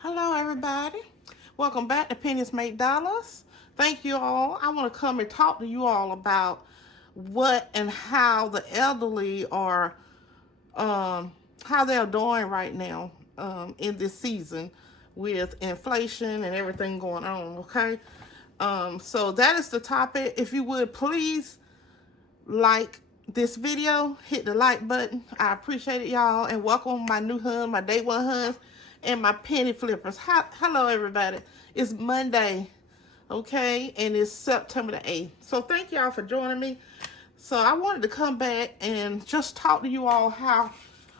Hello, everybody. Welcome back to Pennies Make Dollars. Thank you all. I want to come and talk to you all about what and how the elderly are, how they're doing right now in this season with inflation and everything going on. Okay, so that is the topic. If you would please like this video, hit the like button. I appreciate it, y'all, and welcome my new husband, my day one husband, and my penny flippers. Hello, everybody. It's Monday, okay, and it's September the 8th. So thank y'all for joining me. So I wanted to come back and just talk to you all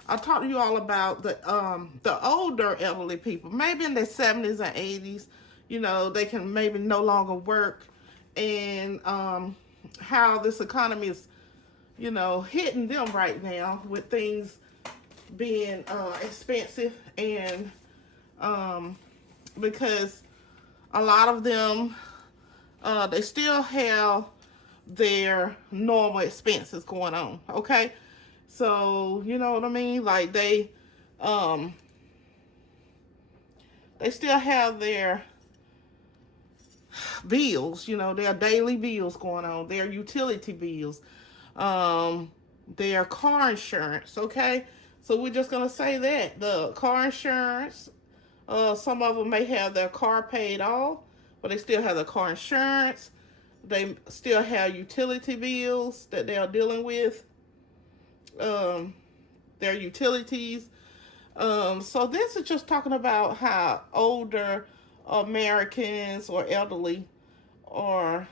about the older elderly people, maybe in their 70s and 80s. You know, they can maybe no longer work, and how this economy is, you know, hitting them right now with things being expensive, and because a lot of them they still have their normal expenses going on. Okay, so you know what I mean, like they still have their bills, you know, their daily bills going on, their utility bills, their car insurance. Okay, so we're just gonna say that the car insurance, some of them may have their car paid off, but they still have their car insurance. They still have utility bills that they are dealing with, their utilities. So this is just talking about how older Americans or elderly are,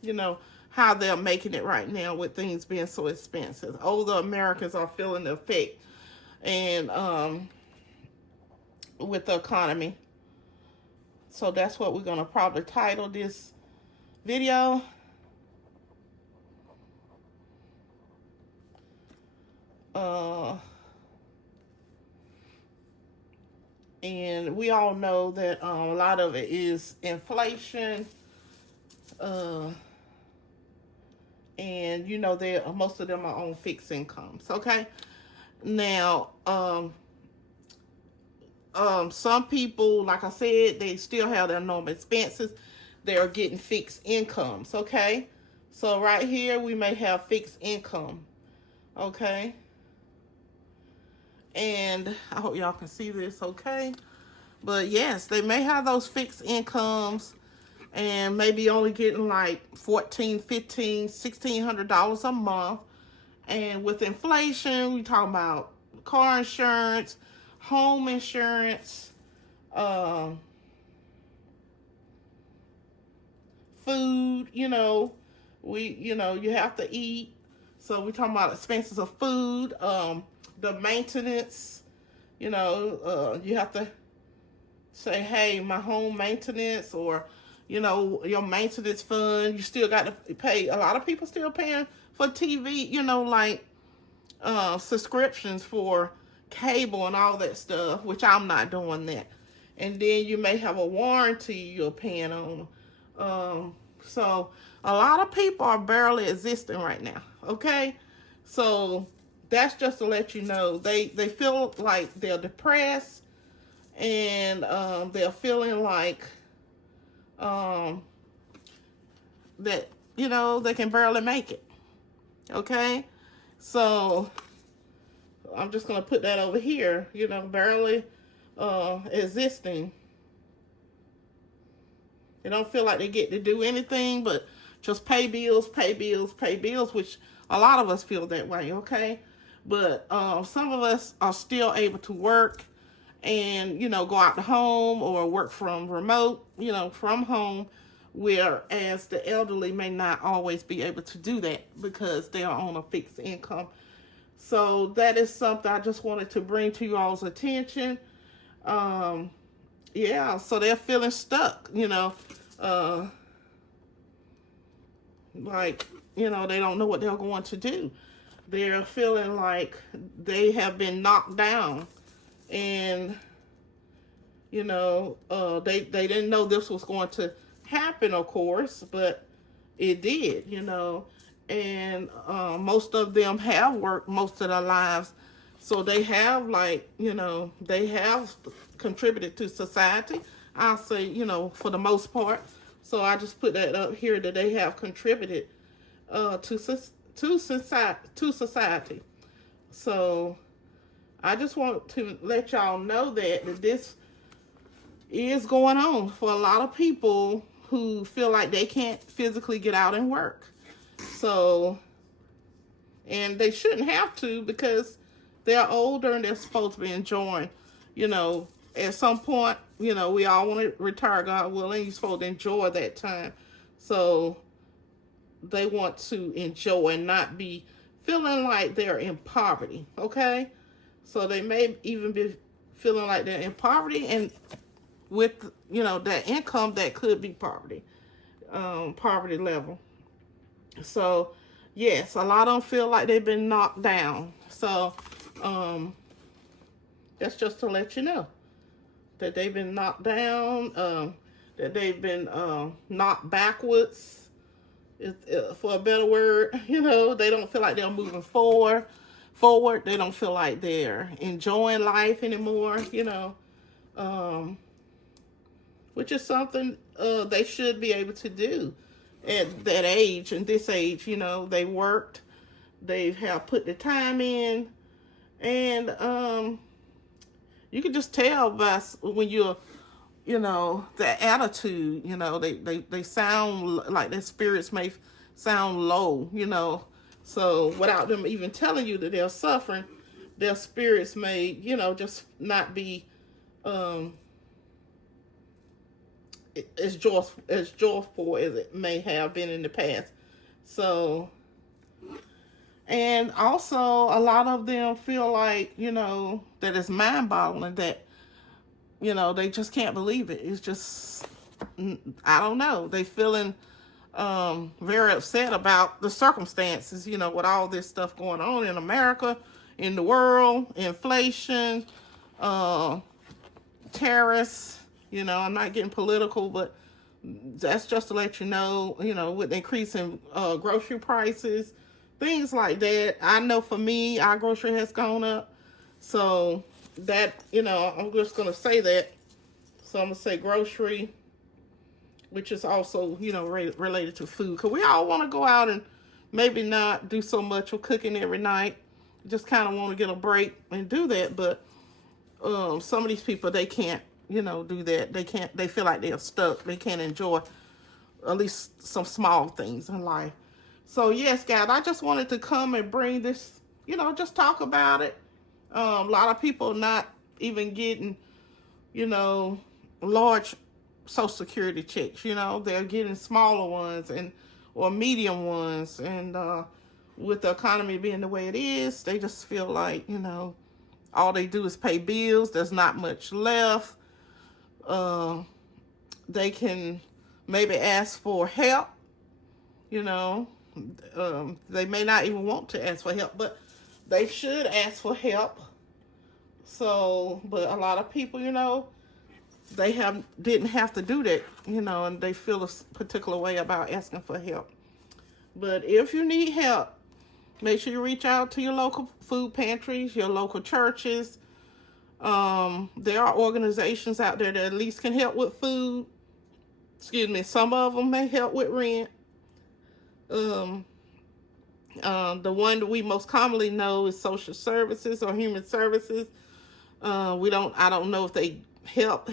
you know, how they're making it right now with things being so expensive. Older Americans are feeling the effect, and with the economy. So that's what we're gonna probably title this video. And we all know that a lot of it is inflation, and you know, most of them are on fixed incomes. Okay, now some people, like I said, they still have their normal expenses. They're getting fixed incomes. Okay, so right here we may have fixed income. Okay, and I hope y'all can see this. Okay, but yes, they may have those fixed incomes and maybe only getting like $1,400, $1,500, $1,600 a month. And with inflation, we talking about car insurance, home insurance, food. You know, you have to eat, so we talking about expenses of food, the maintenance. You know, you have to say, hey, my home maintenance, or you know, your maintenance fund. You still got to pay. A lot of people still paying for TV, you know, like subscriptions for cable and all that stuff, which I'm not doing that. And then you may have a warranty you're paying on. So a lot of people are barely existing right now. Okay, so that's just to let you know, they feel like they're depressed, and they're feeling like that, you know, they can barely make it. Okay, so I'm just gonna put that over here, you know, barely existing. They don't feel like they get to do anything but just pay bills, pay bills, pay bills, which a lot of us feel that way. Okay, but some of us are still able to work and, you know, go out to home or work from remote, you know, from home, whereas the elderly may not always be able to do that because they are on a fixed income. So that is something I just wanted to bring to you all's attention. Yeah, so they're feeling stuck, you know, like, you know, they don't know what they're going to do. They're feeling like they have been knocked down, and you know, they didn't know this was going to happen, of course, but it did, you know. And most of them have worked most of their lives So they have, like, they have contributed to society. I'll say, for the most part. So I just put that up here that they have contributed to society. So I just want to let y'all know that this is going on for a lot of people who feel like they can't physically get out and work. So, and they shouldn't have to, because they're older and they're supposed to be enjoying, at some point, we all want to retire, God willing. You're supposed to enjoy that time. So they want to enjoy and not be feeling like they're in poverty, okay? So they may even be feeling like they're in poverty, and with, that income, that could be poverty level. So, yes, a lot of them feel like they've been knocked down. So, that's just to let you know that they've been knocked down, that they've been knocked backwards, for a better word. They don't feel like they're moving forward. They don't feel like they're enjoying life anymore, which is something they should be able to do at that age. And this age, they worked, they have put the time in, and you can just tell by when you're, the attitude, they sound like their spirits may sound low, So without them even telling you that they're suffering, their spirits may, just not be as joyful as it may have been in the past. So, and also a lot of them feel like, that it's mind-boggling, that, they just can't believe it. It's just, I don't know. They feeling very upset about the circumstances, with all this stuff going on in America, in the world, inflation, terrorists. I'm not getting political, but that's just to let you know, with increasing grocery prices, things like that. I know for me, our grocery has gone up. So that, I'm just going to say that. So I'm going to say grocery, which is also, related to food. Because we all want to go out and maybe not do so much of cooking every night. Just kind of want to get a break and do that. But some of these people, they can't, do that. They feel like they're stuck. They can't enjoy at least some small things in life. So, yes, guys, I just wanted to come and bring this, just talk about it. A lot of people not even getting, large Social Security checks, they're getting smaller ones or medium ones. And with the economy being the way it is, they just feel like, all they do is pay bills. There's not much left. They can maybe ask for help, they may not even want to ask for help, but they should ask for help. So, but a lot of people, they didn't have to do that, and they feel a particular way about asking for help. But if you need help, make sure you reach out to your local food pantries, your local churches. There are organizations out there that at least can help with food. Some of them may help with rent. The one that we most commonly know is social services or human services. I don't know if they help,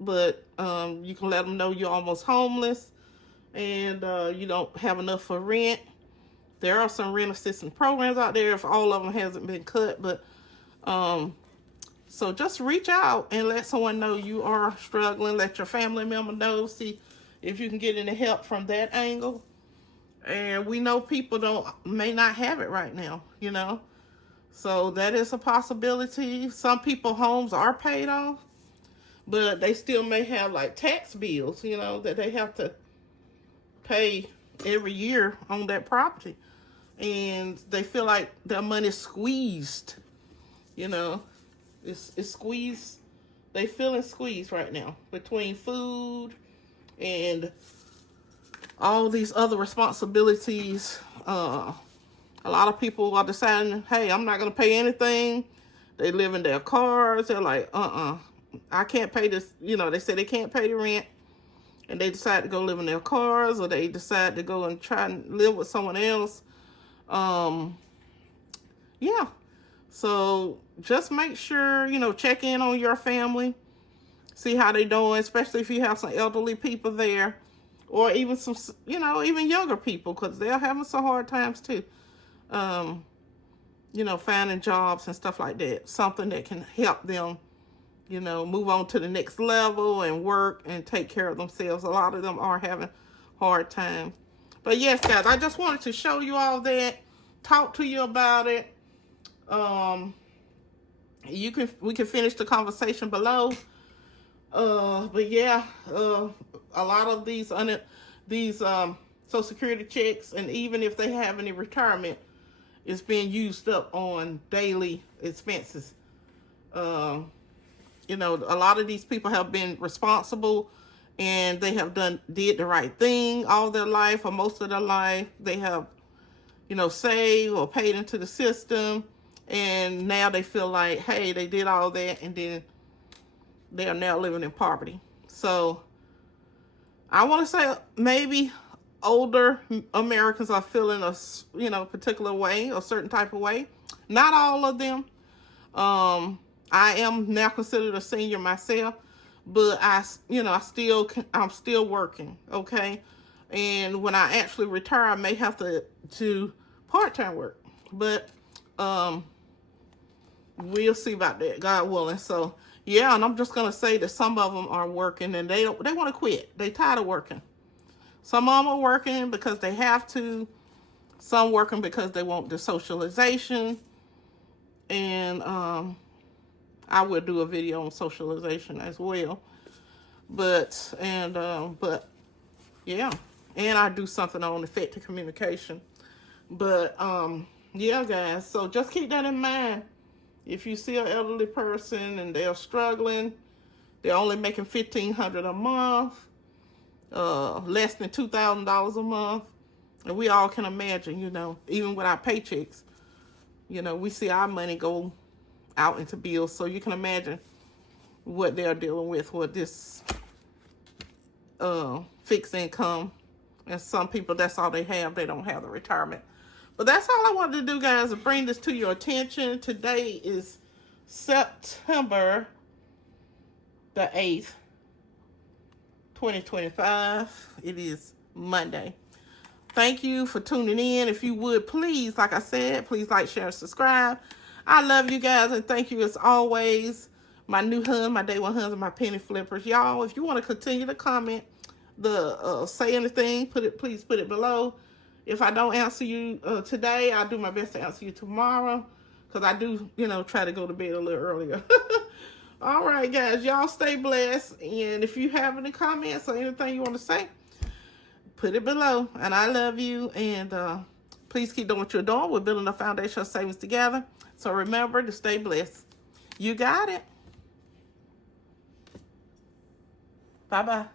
but you can let them know you're almost homeless and you don't have enough for rent. There are some rent assistance programs out there if all of them hasn't been cut, but so just reach out and let someone know you are struggling. Let your family member know. See if you can get any help from that angle. And we know people may not have it right now, So that is a possibility. Some people homes are paid off, but they still may have like tax bills, that they have to pay every year on that property. And they feel like their money is squeezed, It's squeezed. They feeling squeezed right now between food and all these other responsibilities. A lot of people are deciding, hey, I'm not going to pay anything They live in their cars. They're like, I can't pay this. You know, they say they can't pay the rent, and they decide to go live in their cars, or they decide to go and try and live with someone else. Yeah. So just make sure, you know, check in on your family, see how they doing, especially if you have some elderly people there, or even some, you know, even younger people, because they're having some hard times too. You know, finding jobs and stuff like that, something that can help them, you know, move on to the next level and work and take care of themselves. A lot of them are having hard times. But yes, guys, I just wanted to show you all that, talk to you about it. We can finish the conversation below. But yeah, a lot of these Social Security checks, and even if they have any retirement, it's being used up on daily expenses. You know, a lot of these people have been responsible, and they have did the right thing all their life, or most of their life. They have, you know, saved or paid into the system, and now they feel like, hey, they did all that, and then they are now living in poverty. So I want to say maybe older Americans are feeling a, you know, particular way, a certain type of way. Not all of them. I am now considered a senior myself, but I'm still working. Okay. And when I actually retire, I may have to do part-time work, but, we'll see about that, God willing. So yeah, and I'm just going to say that some of them are working, and they want to quit. They tired of working. Some of them are working because they have to. Some working because they want the socialization. And I will do a video on socialization as well. But yeah. And I do something on effective communication. But yeah, guys. So just keep that in mind. If you see an elderly person and they're struggling, they're only making $1,500 a month, less than $2,000 a month. And we all can imagine, you know, even with our paychecks, you know, we see our money go out into bills. So you can imagine what they're dealing with this fixed income. And some people, that's all they have. They don't have the retirement. But that's all I wanted to do, guys, to bring this to your attention. Today is September the 8th, 2025. It is Monday. Thank you for tuning in. If you would, please, like I said, please like, share, and subscribe. I love you guys, and thank you as always. My new husband, my day one husband, my penny flippers. Y'all, if you want to continue to comment, say anything, please put it below. If I don't answer you today, I'll do my best to answer you tomorrow, because I do, you know, try to go to bed a little earlier. All right, guys, y'all stay blessed. And if you have any comments or anything you want to say, put it below. And I love you. And please keep doing what you're doing. We're building a foundation of savings together. So remember to stay blessed. You got it. Bye-bye.